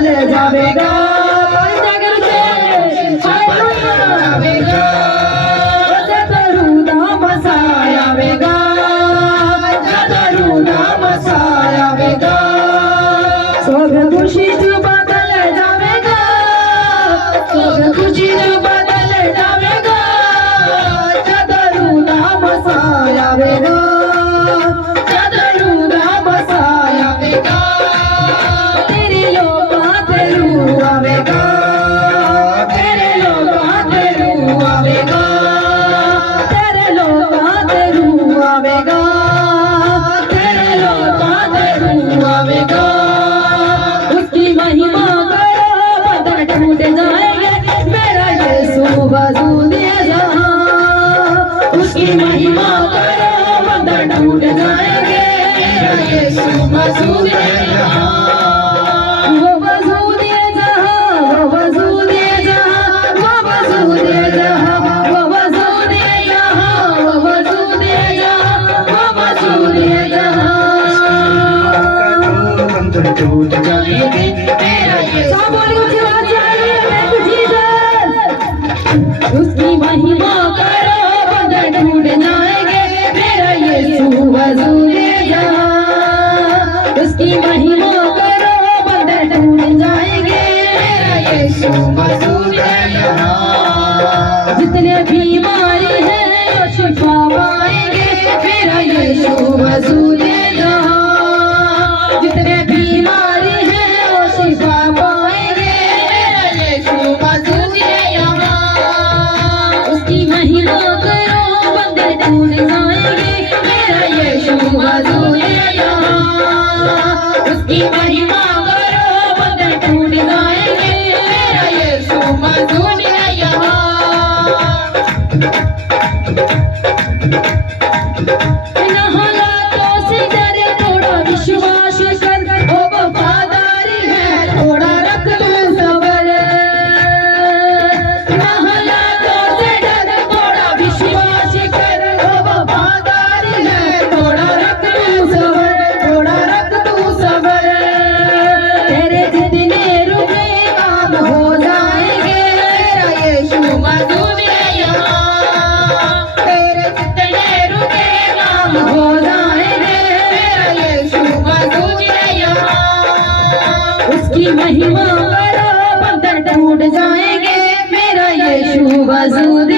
बदल जावेगा महिमा करो बंधन टूट जाएंगे यीशु मौजूद है यहाँ वो मौजूद है जहाँ वो मौजूद है जहाँ वो मौजूद है जहाँ वो मौजूद है यहाँ वो मौजूद है जहाँ वो मौजूद है जहाँ बंधन टूट जाएंगे मेरा यीशु बोलिए उसकी महिमा करो टूट जाएंगे मेरा यीशु मौजूद है जहाँ उसकी महिमा करो बंधन टूट जाएंगे मेरा यीशु मौजूद है यहाँ जितने बीमारी है वो शिफा पाएंगे मेरा यीशु मौजूद है जहाँ जितने बीमारी है वो शिफा पाएंगे मेरा यीशु मौजूद है यहाँ उसकी महिमा टूट जाएंगे मेरा यीशु मौजूद है यहाँ उसकी महिमा करो बंधन टूट जाएंगे मेरा यीशु मौजूद है यहाँ हालातों से डरे थोड़ा विश्वास कर वो वफादारी है थोड़ा रख लो सबर हालातों से डरे थोड़ा विश्वास कर तेरे जितने रुके काम हो जाएंगे मेरा यीशु मौजूद है यहाँ तेरे जितने रुके काम हो जाएंगे मेरा यीशु मौजूद है यहाँ उसकी महिमा करो बंधन टूट जाएंगे मेरा यीशु मौजूद